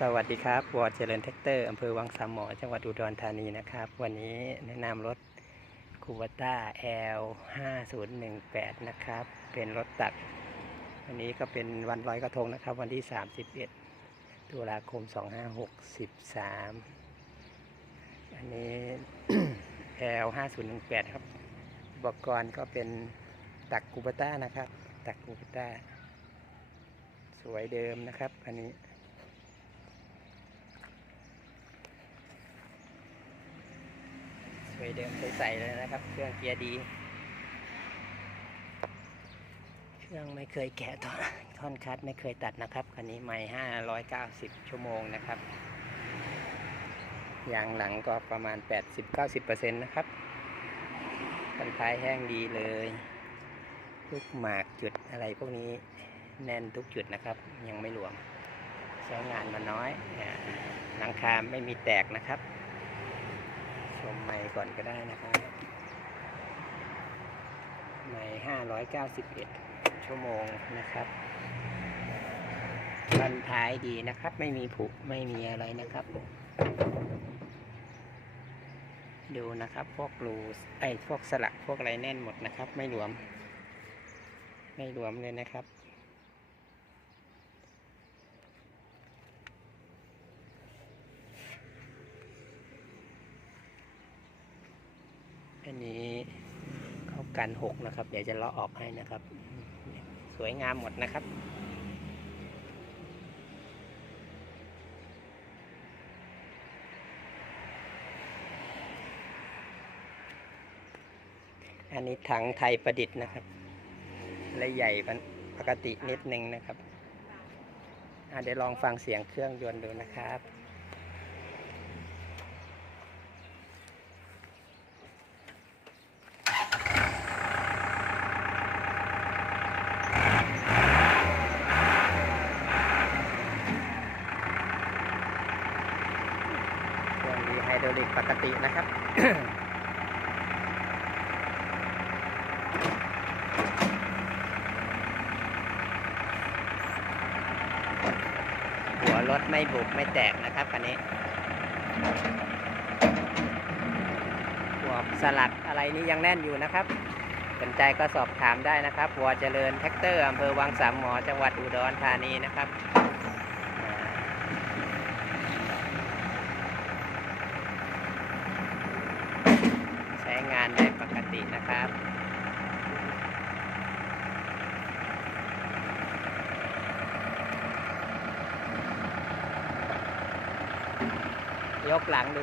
สวัสดีครับวอร์ดเจริญแท็กเตอร์อำเภอวังสามหมอ จังหวัดอุดรธานีนะครับ วันนี้แนะนำรถคูบต้า L 5018นะครับ เป็นรถตัก วันนี้ก็เป็นวันลอยกระทงนะครับ วันที่ 31 ตุลาคม 2563 อันนี้ L 5018ครับ อุปกรณ์ก็เป็นตักคูบต้านะครับ ตักคูบต้า สวยเดิมนะครับ อันนี้ สว ยเดิมใสๆเลยนะครับ เครื่องเกียร์ดี เครื่องไม่เคยแกะท่อนท่อนคัดไม่เคยตัดนะครับคันนี้ไม่ห้าร้อยเก้าสิบชั่วโมงนะครับยางหลังก็ประมาณ 80-90%นะครับกันท้ายแห้งดีเลยลูกหมากจุดอะไรพวกนี้แน่นทุกจุดนะครับ ยังไม่รวมใช้งานมาน้อยหลังคาไม่มีแตกนะครับ ชมใหม่ก่อนก็ได้นะครับใหม่ห้าร้อยเก้าสิบเอ็ดชั่วโมงนะครับบันท้ายดีนะครับ ไม่มีผุไม่มีอะไรนะครับ ดูนะครับ พวกรูไอ้พวกสลักพวกอะไรแน่นหมดนะครับ ไม่รวม ไม่รวมเลยนะครับ อันนี้เข้ากันหกนะครับ เดี๋ยวจะเลาะออกให้นะครับ สวยงามหมดนะครับ อันนี้ถังไทยประดิษฐ์นะครับ และใหญ่ปกตินิดนึงนะครับอะเดี๋ยวลองฟังเสียงเครื่องยนต์ดูนะครับ เครื่องดีไฮดรอลิก ปกตินะครับหัวรถไม่บุบไม่แตกนะครับคันนี้หัวสลักอะไรนี้ยังแน่นอยู่นะครับสนใจก็สอบถามได้นะครับวัวเจริญแท็กเตอร์อำเภอวังสามหมอจังหวัดอุดรธานีนะครับอ่าใช้งานได้ปกติ นะครับยกหลังดู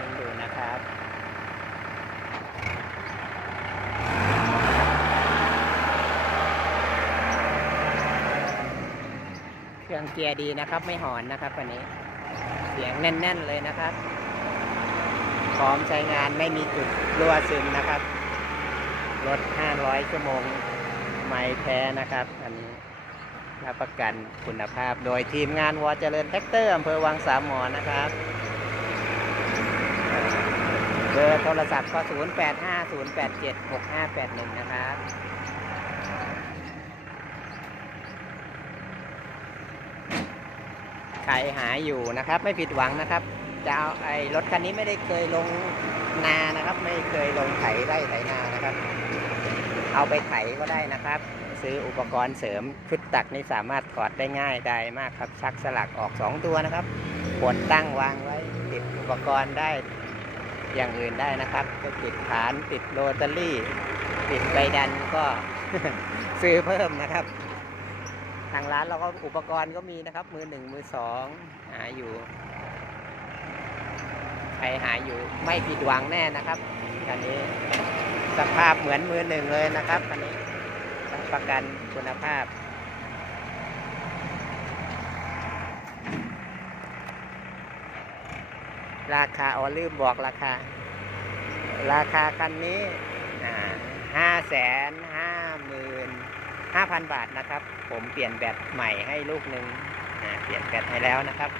ลองดูนะครับ เครื่องเกียร์ดีนะครับ ไม่หอนนะครับวันนี้ เสียงแน่น ๆ เลยนะครับ พร้อมใช้งานไม่มีจุดรั่วซึมนะครับ รถ 500 ชั่วโมง ไม่แพ้นะครับ อันนี้รับประกันคุณภาพโดยทีมงานวอเจริญแท็กเตอร์อำเภอวังสามหมอนะครับเบอร์โทรศัพท์ก็ 0850876581 นะครับใครหายอยู่นะครับ ไม่ผิดหวังนะครับ จะเอาไอ้รถคันนี้ไม่ได้เคยลงนานะครับ ไม่เคยลงไถไร่ไถนานะครับ เอาไปไถก็ได้นะครับ ซื้ออุปกรณ์เสริมชุดตักนี่สามารถถอดได้ง่ายได้มากครับชักสลักออก 2 ตัวนะครับกดตั้งวางไว้ติดอุปกรณ์ได้อย่างอื่นได้นะครับก็ติดฐานติดโรตารี่ ติดใบดันก็ซื้อเพิ่มนะครับ ทางร้านเราก็อุปกรณ์ก็มีนะครับ มือหนึ่งมือสองหาอยู่ ใครหาอยู่ไม่ผิดหวังแน่นะครับคันนี้สภาพเหมือนมือหนึ่งเลยนะครับคันนี้รับประกันคุณภาพราคาอ๋อลืมบอกราคา ราคาคันนี้ห้าแสนห้าหมื่นห้าพันบาทนะครับ ผมเปลี่ยนแบตใหม่ให้ลูกหนึ่งเปลี่ยนแบตให้แล้วนะครับ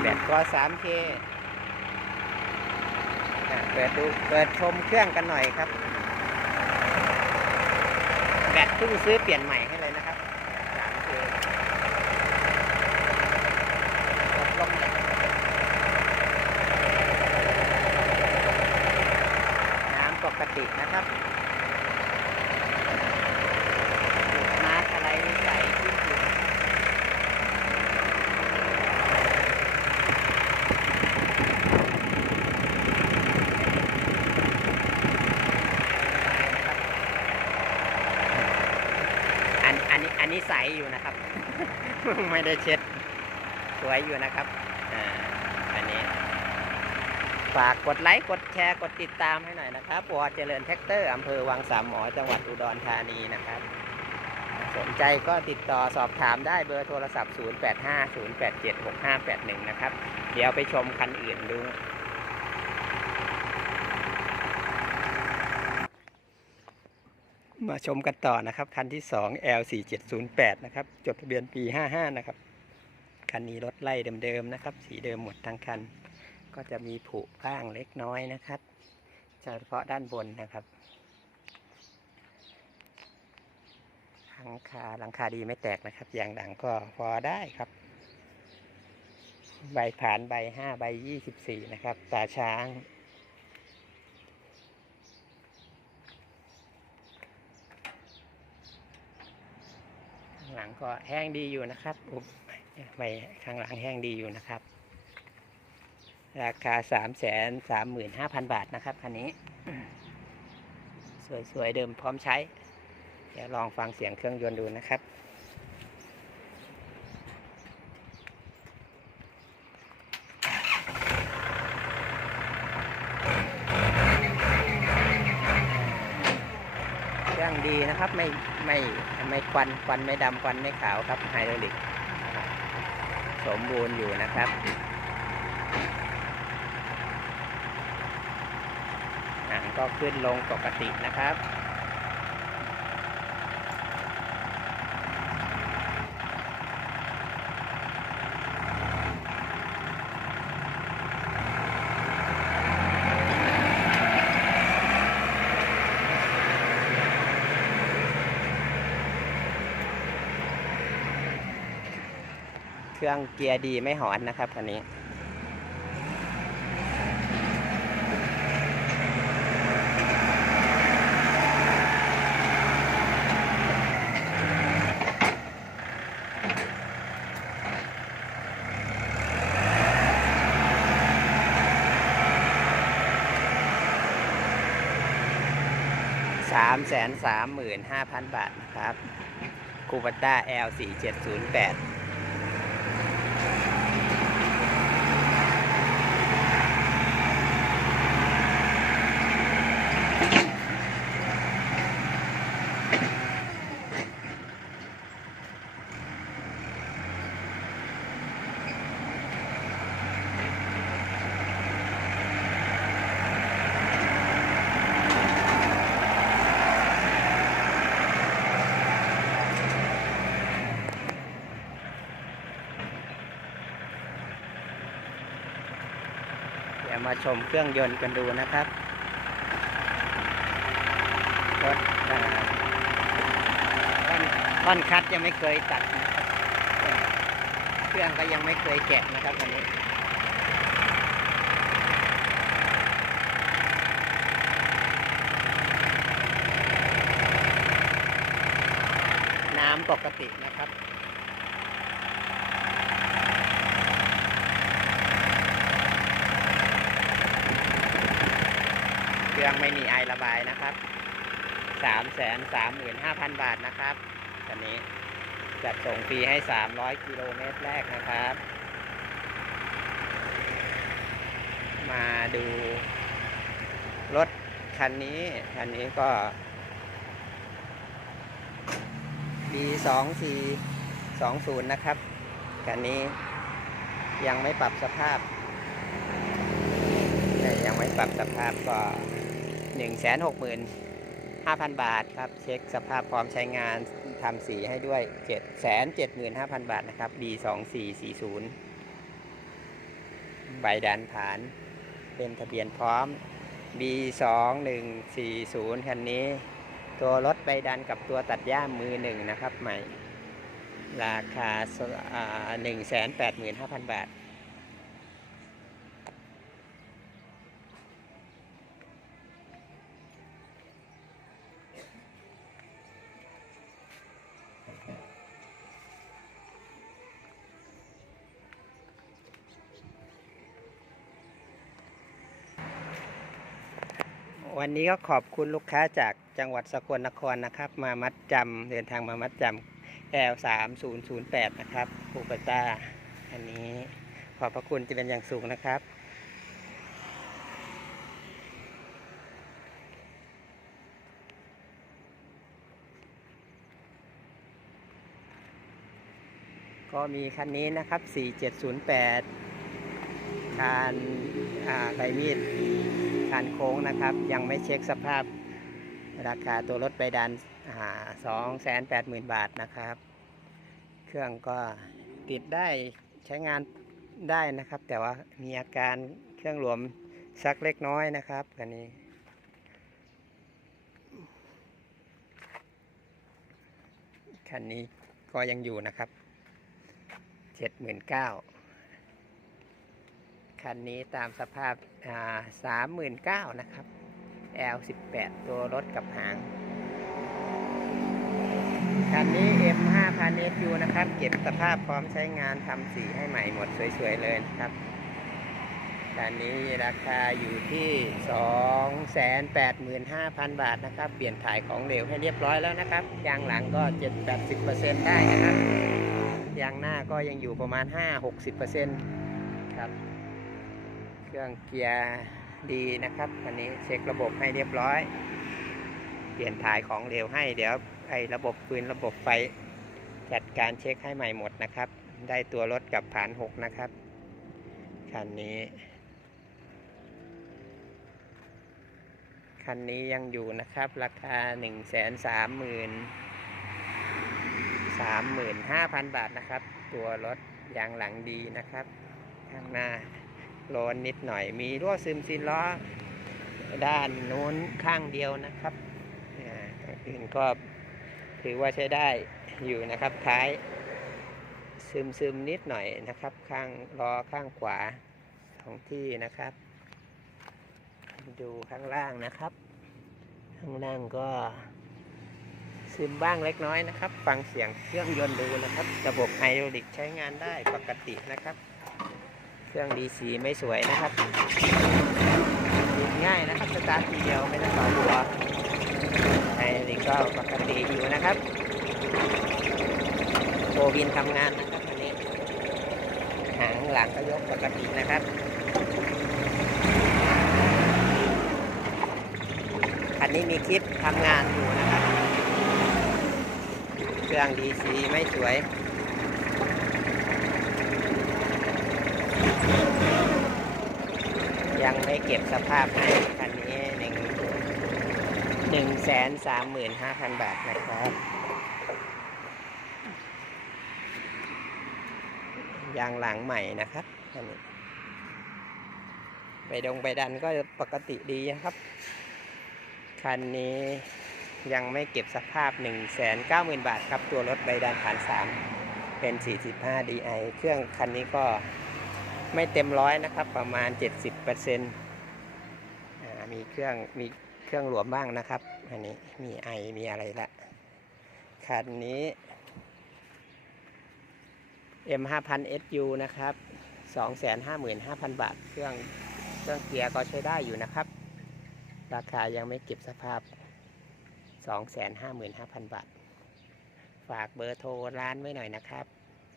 แบตก็ 3K อะ เปิดดูเปิดชมเครื่องกันหน่อยครับ แบตเพิ่งซื้อเปลี่ยนใหม่ให้เลยนะครับน้ำปกตินะครับ นี้ใสอยู่นะครับ ไม่ได้เช็ด สวยอยู่นะครับอ่าอันนี้ ฝากกดไลค์กดแชร์กดติดตามให้หน่อยนะครับวอเจริญแท็กเตอร์อำเภอวังสามหมอจังหวัดอุดรธานีนะครับ สนใจก็ติดต่อสอบถามได้เบอร์โทรศัพท์ 0850876581 นะครับ เดี๋ยวไปชมคันอื่นดู มาชมกันต่อนะครับ คันที่ 2 L4708 นะครับ จดทะเบียนปี 55 นะครับ คันนี้รถไล่เดิมๆนะครับ สีเดิมหมดทั้งคัน ก็จะมีผุบ้างเล็กน้อยนะครับเฉพาะด้านบนนะครับหลังคาหลังคาดีไม่แตกนะครับ อย่างดังก็พอได้ครับ ใบผ่านใบห้าใบยี่สิบสี่นะครับ ตาช้างางหลังก็แห้งดีอยู่นะครับอุบไม่ข้างหลังแห้งดีอยู่นะครับ ราคาสามแสนสามหมื่นห้าพันบาทนะครับคันนี้ สวยๆเดิมพร้อมใช้ เดี๋ยวลองฟังเสียงเครื่องยนต์ดูนะครับางดีนะครับ ไม่ไม่ไม่ควันควันไม่ดำควันไม่ขาวครับไฮดรอลิก สมบูรณ์อยู่นะครับหางก็ขึ้นลงปกตินะครับ เครื่องเกียร์ดีไม่หอนนะครับคันนี้ สามแสนสามหมื่นห้าพันบาทนะครับคูปต้า L สี่เจ็ดศูนย์แปด มาชมเครื่องยนต์กันดูนะครับรถอ่าท่อนท่นคัดยังไม่เคยตัดนะครับเครื่องก็ยังไม่เคยแกะนะครับอันนี้น้ำปกตินะครับ รื่อง ไม่มีไอระบายนะครับสามแสนสามหมื่นห้าพันบาทนะครับคันนี้จัดส่งฟรีให้สามร้อยกิโลเมตรแรกนะครับ มาดูรถคันนี้ คันนี้ก็ B สองสี่สองศูนย์นะครับ คันนี้ยังไม่ปรับสภาพ ยังไม่ปรับสภาพก็ หนึ่งแสนหกหมื่นห้าพันบาทครับ เช็คสภาพพร้อมใช้งานทำสีให้ด้วยเจ็ดแสนเจ็ดหมื่นห้าพันบาทนะครับ B สองสี่สี่ศูนย์ใบดันผาน เป็นทะเบียนพร้อม B สองหนึ่งสี่ศูนย์คันนี้ ตัวรถใบดันกับตัวตัดหญ้ามือหนึ่งนะครับใหม่ ราคาหนึ่งแสนแปดหมื่นห้าพันบาท วันนี้ก็ขอบคุณลูกค้าจากจังหวัดสกลนครนะครับ มามัดจำเดินทางมามัดจำ L 3 0 0 8นะครับปูปต้าอันนี้ขอบพระคุณจะเป็นอย่างสูงนะครับก็มีคันนี้นะครับ 4708คานอ่าใบมีด คานโค้งนะครับ ยังไม่เช็คสภาพราคาตัวรถไปดันสองแสนแปดหมื่นบาทนะครับ เครื่องก็ติดได้ใช้งานได้นะครับ แต่ว่ามีอาการเครื่องหลวมสักเล็กน้อยนะครับคันนี้ คันนี้ก็ยังอยู่นะครับเจ็ดหมื่นเก้า คันนี้ตามสภาพสามหมื่นเก้านะครับ L18 ตัวรถกับหาง คันนี้ M5 พาเนตยูนะครับ เก็บสภาพพร้อมใช้งานทำสีให้ใหม่หมดสวยๆเลยนะครับ คันนี้ราคาอยู่ที่ 285,000 บาทนะครับ เปลี่ยนถ่ายของเหลวให้เรียบร้อยแล้วนะครับ ยางหลังก็ 7-80%ได้นะครับ ยางหน้าก็ยังอยู่ประมาณ 5-60%ครับ เครื่องเกียร์ดีนะครับคันนี้เช็คระบบให้เรียบร้อย เปลี่ยนถ่ายของเร็วให้เดี๋ยวไอ้ระบบฟืนระบบไฟจัดการเช็คให้ใหม่หมดนะครับ ได้ตัวรถกับผ่านหกนะครับคันนี้คันนี้ยังอยู่นะครับ ราคา1นึ่งแสนสามหมื่นสามหมื่นห้าพันบาทนะครับ ตัวรถยางหลังดีนะครับ ข้างหน้า โลนนิดหน่อย มีรั่วซึมซีนล้อ ด้านนู้นข้างเดียวนะครับอื่นก็ถือว่าใช้ได้อยู่นะครับท้ายซึมซึมนิดหน่อยนะครับ ข้างล้อข้างขวาของที่นะครับ ดูข้างล่างนะครับ ข้างล่างก็ซึมบ้างเล็กน้อยนะครับ ฟังเสียงเครื่องยนต์ดูนะครับ ระบบไฮดรอลิกใช้งานได้ปกตินะครับ เครื่องดีสีไม่สวยนะครับติดง่ายนะครับสตาร์ททีเดียวไม่ต้องต่อตัวไอ้นี่ก็ปกติอยู่นะครับโบวินทำงานนะครับอันนี้หางหลังก็ยกปกตินะครับคันนี้มีคลิปทำงานอยู่นะครับ เครื่องดีสีไม่สวย ยังไม่เก็บสภาพให้คันนี้หนึ่งหนึ่งแสนสามหมื่นห้าพันบาทนะครับ ยางหลังใหม่นะครับอันนี้ไปดงไปดันก็ปกติดีนะครับ คันนี้ยังไม่เก็บสภาพ 1 9 0 0 0 0 บาทครับ ตัวรถใบดันผ่าน 3 เป็น 45 DI เครื่องคันนี้ก็ ไม่เต็มร้อยนะครับ ประมาณ 70%อ่ามีเครื่องมีเครื่องหลวมบ้างนะครับ อันนี้มีไอมีอะไรละคันนี้ M 5 0 0 SU นะครับ 255,000 บาท เครื่องเครื่องเกียร์ก็ใช้ได้อยู่นะครับ ราคายังไม่เก็บสภาพ 255,000 บาท ฝากเบอร์โทรร้านไว้หน่อยนะครับ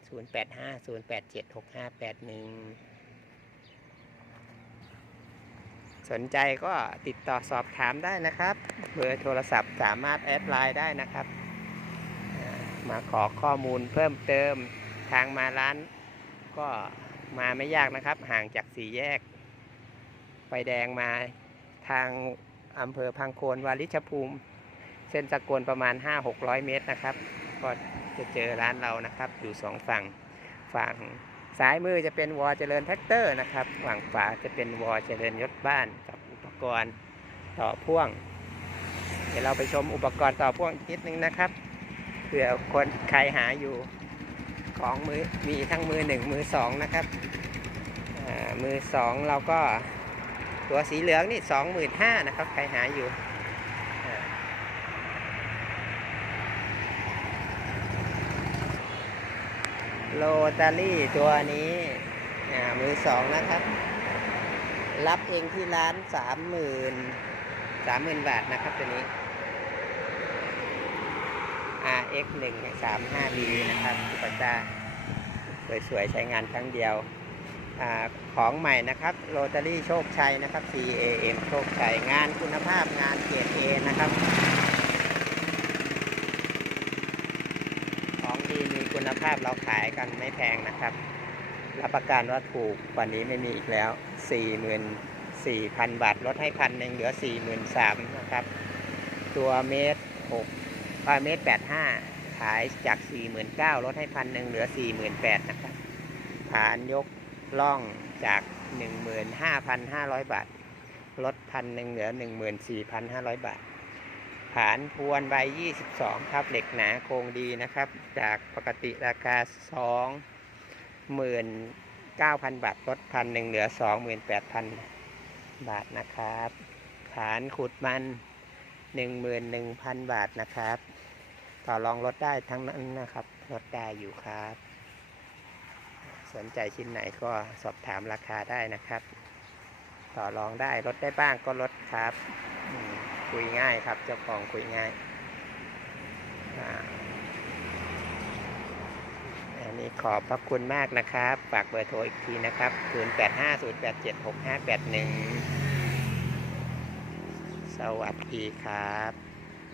0850876581สนใจก็ติดต่อสอบถามได้นะครับ เบอร์โทรศัพท์สามารถแอดไลน์ได้นะครับ มาขอข้อมูลเพิ่มเติมทางมาร้าน ก็มาไม่ยากนะครับ ห่างจากสี่แยก ไฟแดงมาทางอำเภอพังโคนวาริชภูมิ เส้นสกลประมาณ 5-600 เมตรนะครับ ก็ จะเจอร้านเรานะครับ อยู่สองฝั่งฝั่งซ้ายมือจะเป็นวอเจริญแท็กเตอร์นะครับฝั่งขวาจะเป็นวอเจริญยศบ้านกับอุปกรณ์ต่อพ่วง เดี๋ยวเราไปชมอุปกรณ์ต่อพ่วงอีกนิดนึงนะครับเผื่อคนใครหาอยู่ของมือมีทั้งมือหนึ่งมือสองนะครับมือสองเราก็ตัวสีเหลืองนี่สองหมื่นห้านะครับใครหาอยู่ โรตารี่ตัวนี้มือสองนะครับ รับเองที่ร้านสามหมื่นสามหมื่นบาทนะครับตัวนี้ RX 1 3 5 B นะครับซุปเปอร์จ้าสวยๆ ใช้งานครั้งเดียวอของใหม่นะครับโรตารี่โชคชัยนะครับ CAM โชคชัยงานคุณภาพงานเกรด A นะครับ ของดี คุณภาพเราขายกันไม่แพงนะครับ รับประกันว่าถูกกว่านี้ไม่มีอีกแล้ว 44,000 บาทลดให้พันหนึ่งเหลือ 43,000นะครับ ตัวเมตร6อ่าเมตร 85 ขายจาก 49,000ลดให้พันหนึ่งเหลือ 48,000นะครับฐานยกล่องจาก 15,500 บาทลดพันหนึ่งเหลือ 14,500 บาท ฐานทวนใบ 22 ครับ เหล็กหนาโครงดีนะครับ จากปกติราคา 29,000 บาทลดพันหนึ่งเหลือ 28,000 บาทนะครับฐานขุดมัน 11,000 บาทนะครับ ต่อรองลดได้ทั้งนั้นนะครับลดได้อยู่ครับ สนใจชิ้นไหนก็สอบถามราคาได้นะครับ ต่อรองได้ลดได้บ้างก็ลดครับ คุยง่ายครับ เจ้าของคุยง่ายอันนี้ขอบพระคุณมากนะครับ ฝากเบอร์โทรอีกทีนะครับ 0850876581 สวัสดีครับ